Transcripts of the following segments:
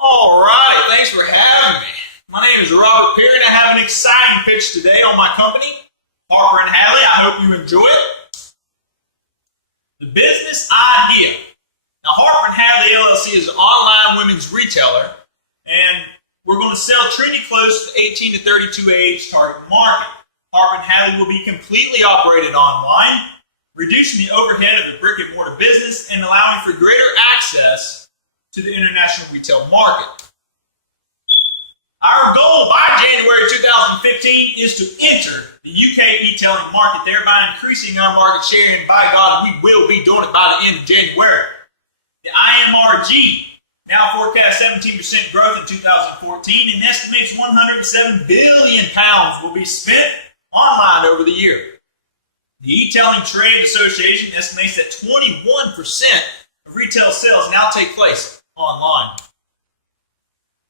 All right, thanks for having me. My name is Robert Pirie, and I have an exciting pitch today on my company, Harper & Hadley. I hope you enjoy it. The business idea. Now, Harper & Hadley LLC is an online women's retailer, and we're going to sell trendy clothes to the 18 to 32 age target market. Harper & Hadley will be completely operated online, reducing the overhead of the brick-and-mortar business and allowing for greater access to the international retail market. Our goal by January 2015 is to enter the UK e-tailing market, thereby increasing our market share, and by God, we will be doing it by the end of January. The IMRG now forecasts 17% growth in 2014 and estimates £107 billion will be spent online over the year. The E-Tailing Trade Association estimates that 21% of retail sales now take place online.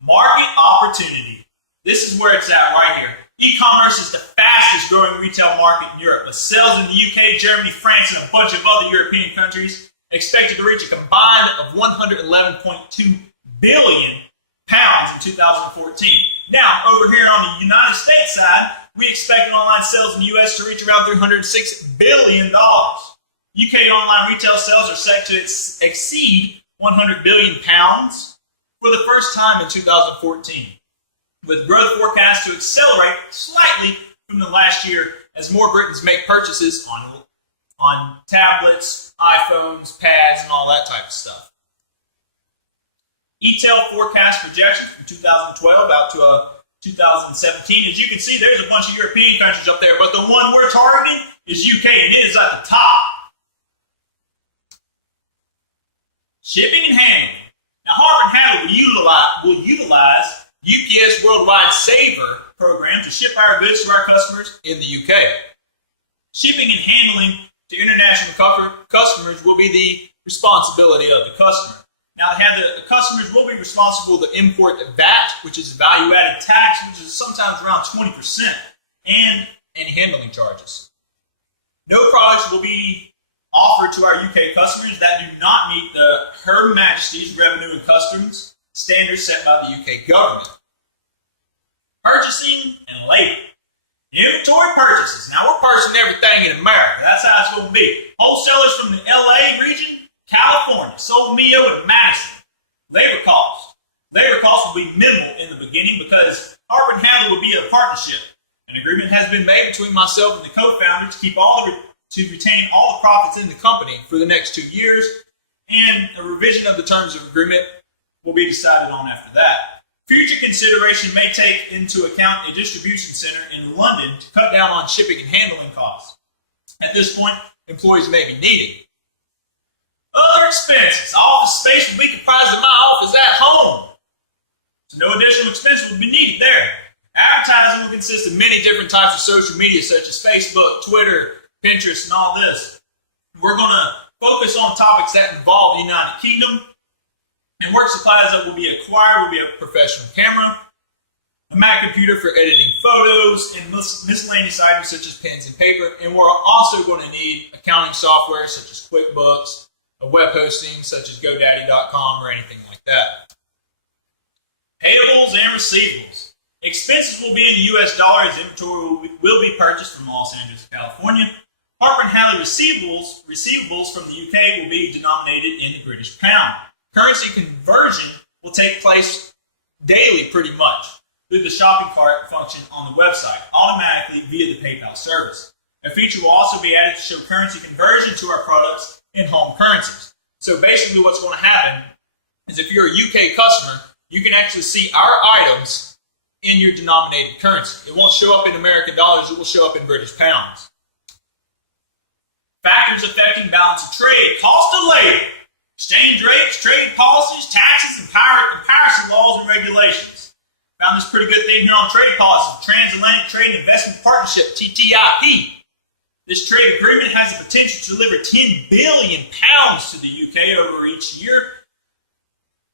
Market opportunity. This is where it's at right here. E-commerce is the fastest growing retail market in Europe, with sales in the UK, Germany, France, and a bunch of other European countries expected to reach a combined of £111.2 billion in 2014. Now, over here on the United States side, we expect online sales in the US to reach around $306 billion. UK online retail sales are set to exceed £100 billion for the first time in 2014, with growth forecast to accelerate slightly from the last year as more Britons make purchases on tablets, iPhones, pads, and all that type of stuff. E-tail forecast projections from 2012 out to 2017. As you can see, there's a bunch of European countries up there, but the one we're targeting is UK, and it is at the top. Shipping and handling. Now, Harper & Hadley will utilize UPS Worldwide Saver program to ship our goods to our customers in the UK. Shipping and handling to international customers will be the responsibility of the customer. Now, the customers will be responsible to import the VAT, which is a value-added tax, which is sometimes around 20%, and any handling charges. No products will be offered to our UK customers that do not meet the Her Majesty's Revenue and Customs standards set by the UK government. Purchasing and labor. Inventory purchases. Now, we're purchasing everything in America. That's how it's going to be. Wholesalers from the LA region, California, sold Mio and Madison. Labor costs. Labor costs will be minimal in the beginning because Harper & Hadley will be a partnership. An agreement has been made between myself and the co-founder to retain all the profits in the company for the next 2 years, and a revision of the terms of agreement will be decided on after that. Future consideration may take into account a distribution center in London to cut down on shipping and handling costs. At this point, employees may be needed. Other expenses. Office space will be comprised of my office at home, so no additional expense will be needed there. Advertising will consist of many different types of social media such as Facebook, Twitter, Pinterest, and all this. We're going to focus on topics that involve the United Kingdom, and work supplies that will be acquired will be a professional camera, a Mac computer for editing photos, and miscellaneous items such as pens and paper. And we're also going to need accounting software such as QuickBooks, a web hosting such as GoDaddy.com or anything like that. Payables and receivables. Expenses will be in the US dollar as inventory will be purchased from Los Angeles, California. Harper & Hadley receivables from the UK will be denominated in the British pound. Currency conversion will take place daily pretty much through the shopping cart function on the website, automatically via the PayPal service. A feature will also be added to show currency conversion to our products in home currencies. So basically what's going to happen is if you're a UK customer, you can actually see our items in your denominated currency. It won't show up in American dollars, it will show up in British pounds. Factors affecting balance of trade, cost of labor, exchange rates, trade policies, taxes, and comparison laws and regulations. Found this pretty good thing here on trade policies, Transatlantic Trade and Investment Partnership, TTIP. This trade agreement has the potential to deliver £10 billion to the UK over each year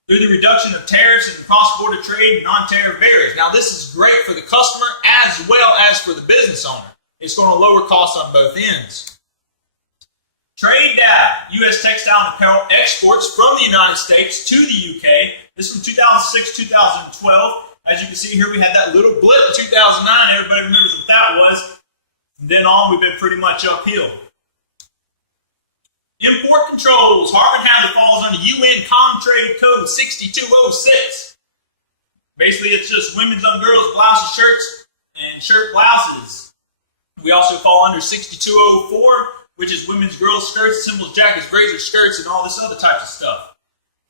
through the reduction of tariffs and cross-border trade and non-tariff barriers. Now, this is great for the customer as well as for the business owner. It's going to lower costs on both ends. Trade data. U.S. textile and apparel exports from the United States to the UK. This is from 2006-2012. As you can see here, we had that little blip in 2009. Everybody remembers what that was. From then on, we've been pretty much uphill. Import controls. Harper & Hadley falls under UN Common Trade Code 6206. Basically, it's just women's and girls' blouses, shirts, and shirt blouses. We also fall under 6204, which is women's, girls' skirts, symbols, jackets, blazers, skirts, and all this other types of stuff.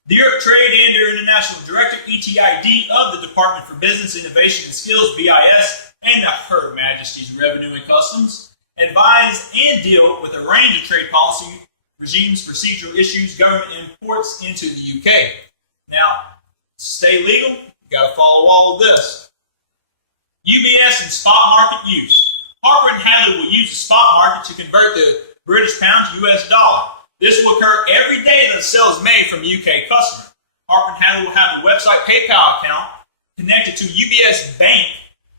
The Trade and their International Director, ETID, of the Department for Business, Innovation, and Skills, BIS, and the Her Majesty's Revenue and Customs, advise and deal with a range of trade policy regimes, procedural issues, government imports into the UK. Now, to stay legal, you got to follow all of this. UBS and spot market use. Harper & Hadley will use the spot market to convert the British pound to US dollar. This will occur every day that a sale is made from a UK customer. Harper & Hadley will have the website PayPal account connected to UBS Bank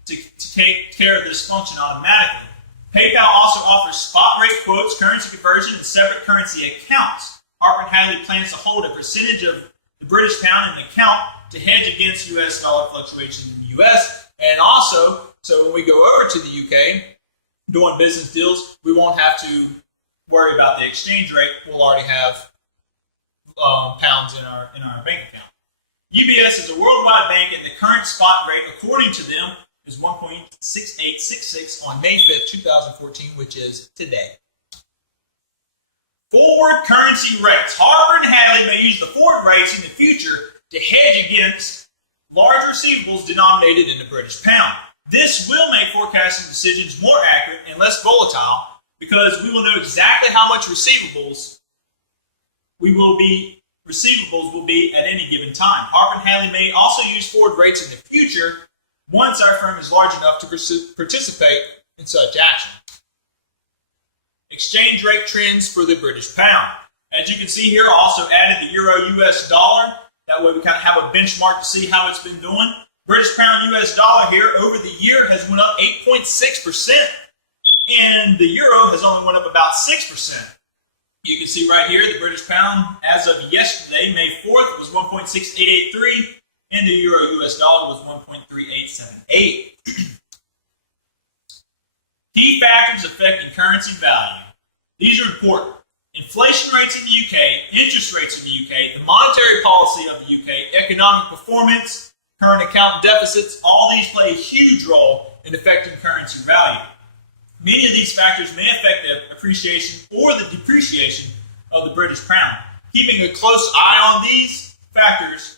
to take care of this function automatically. PayPal also offers spot rate quotes, currency conversion, and separate currency accounts. Harper & Hadley plans to hold a percentage of the British pound in an account to hedge against US dollar fluctuations in the US. And also, so when we go over to the UK doing business deals, we won't have to worry about the exchange rate. We'll already have pounds in our bank account. UBS is a worldwide bank, and the current spot rate, according to them, is 1.6866 on May 5th, 2014, which is today. Forward currency rates. Harper & Hadley may use the forward rates in the future to hedge against large receivables denominated in the British pound. This will make forecasting decisions more accurate and less volatile because we will know exactly how much receivables will be at any given time. Harper & Hadley may also use forward rates in the future once our firm is large enough to participate in such action. Exchange rate trends for the British pound. As you can see here, I also added the euro US dollar. That way we kind of have a benchmark to see how it's been doing. British pound US dollar here over the year has went up 8.6%, and the euro has only went up about 6%. You can see right here the British pound as of yesterday, May 4th, was 1.6883, and the euro US dollar was 1.3878. Key factors affecting currency value. These are important. Inflation rates in the UK, interest rates in the UK, the monetary policy of the UK, economic performance, current account deficits, all these play a huge role in affecting currency value. Many of these factors may affect the appreciation or the depreciation of the British pound. Keeping a close eye on these factors,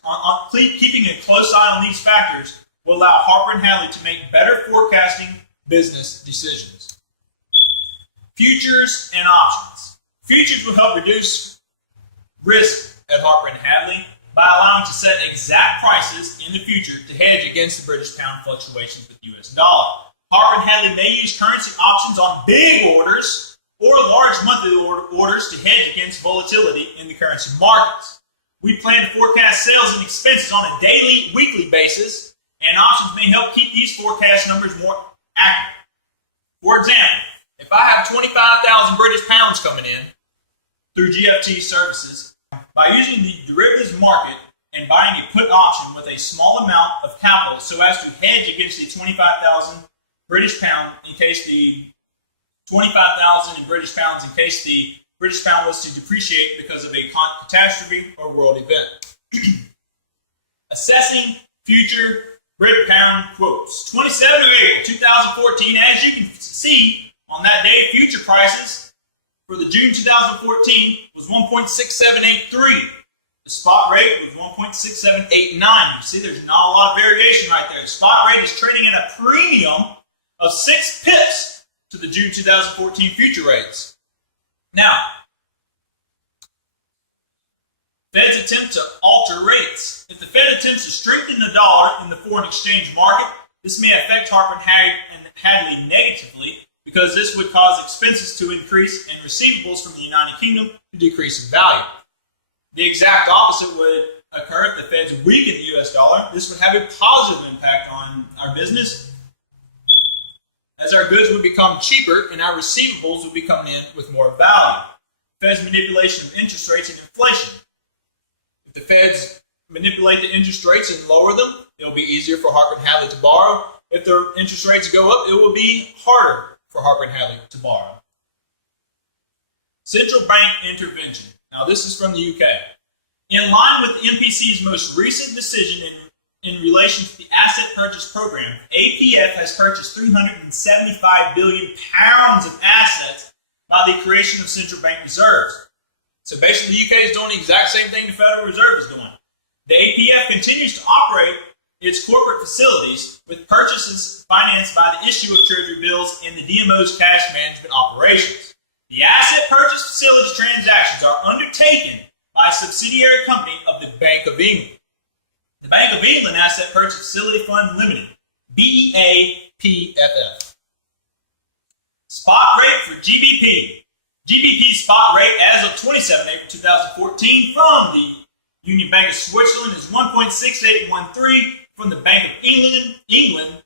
will allow Harper & Hadley to make better forecasting business decisions. Futures and options. Futures will help reduce risk at Harper & Hadley by allowing to set exact prices in the future to hedge against the British pound fluctuations with the US dollar. Harper & Hadley may use currency options on big orders or large monthly orders to hedge against volatility in the currency markets. We plan to forecast sales and expenses on a daily, weekly basis, and options may help keep these forecast numbers more accurate. For example, if I have 25,000 British pounds coming in through GFT services, by using the derivatives market and buying a put option with a small amount of capital so as to hedge against the 25,000 British pound in case the 25,000 in British pounds in case the British pound was to depreciate because of a catastrophe or world event. Assessing future British pound quotes. 27th of April 2014, as you can see on that day, future prices for the June 2014 was 1.6783. The spot rate was 1.6789. You see there's not a lot of variation right there. The spot rate is trading at a premium of 6 pips to the June 2014 future rates. Now, Fed's attempt to alter rates. If the Fed attempts to strengthen the dollar in the foreign exchange market, this may affect Harper & Hadley negatively because this would cause expenses to increase and receivables from the United Kingdom to decrease in value. The exact opposite would occur if the Feds weaken the US dollar. This would have a positive impact on our business as our goods would become cheaper and our receivables would be coming in with more value. Fed's manipulation of interest rates and inflation. If the Feds manipulate the interest rates and lower them, it will be easier for Harper and Hadley to borrow. If the interest rates go up, it will be harder for Harper and Hadley to borrow. Central bank intervention. Now this is from the UK. In line with the MPC's most recent decision in relation to the asset purchase program, APF has purchased 375 billion pounds of assets by the creation of central bank reserves. So basically the UK is doing the exact same thing the Federal Reserve is doing. The APF continues to operate its corporate facilities with purchases financed by the issue of treasury bills and the DMO's cash management operations. The asset purchase facilities transactions are undertaken by a subsidiary company of the Bank of England. The Bank of England Asset Purchase Facility Fund Limited, BAPFF. Spot rate for GBP. GBP spot rate as of 27 April 2014 from the Union Bank of Switzerland is 1.6813, from the Bank of England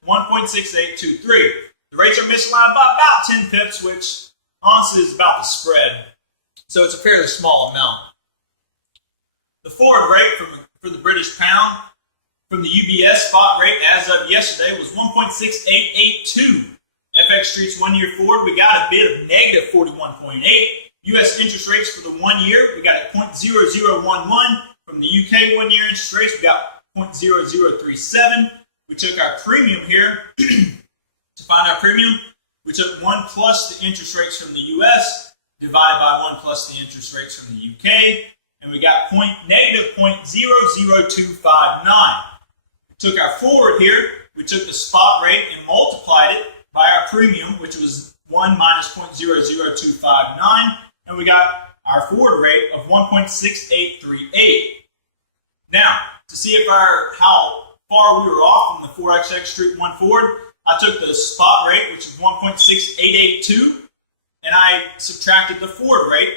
1.6823. The rates are misaligned by about 10 pips, which honestly is about the spread. So it's a fairly small amount. The forward rate for the British pound from the UBS spot rate as of yesterday was 1.6882. FX Street's 1 year forward, we got a bid of negative 41.8. US interest rates for the 1 year, we got at 0.0011. From the UK 1 year interest rates, we got 0.0037. We took our premium here. To find our premium, we took 1 plus the interest rates from the US, divided by 1 plus the interest rates from the UK, and we got negative 0.00259. We took our forward here, we took the spot rate and multiplied it by our premium, which was 1 minus 0.00259, and we got our forward rate of 1.6838. Now, to see how far we were off from the 4XX Street 1 forward, I took the spot rate, which is 1.6882, and I subtracted the forward rate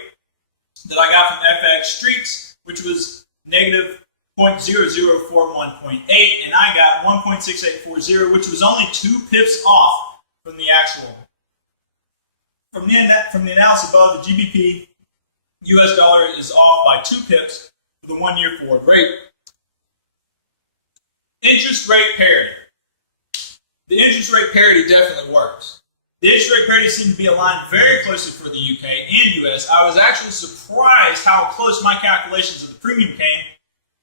that I got from FX Streets, which was negative 0.0041.8, and I got 1.6840, which was only 2 pips off from the actual. From the analysis above, the GBP US dollar is off by 2 pips for the 1 year forward rate. Interest rate parity. The interest rate parity definitely works. The interest rate parity seemed to be aligned very closely for the UK and US. I was actually surprised how close my calculations of the premium came,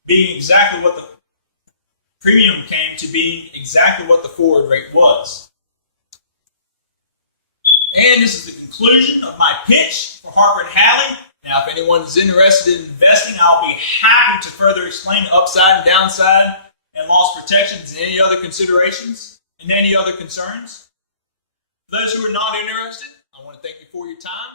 being exactly what the premium came to being exactly what the forward rate was. And this is the conclusion of my pitch for Harper and Hadley. Now, if anyone is interested in investing, I'll be happy to further explain the upside and downside and loss protections and any other considerations and any other concerns. For those who are not interested, I want to thank you for your time.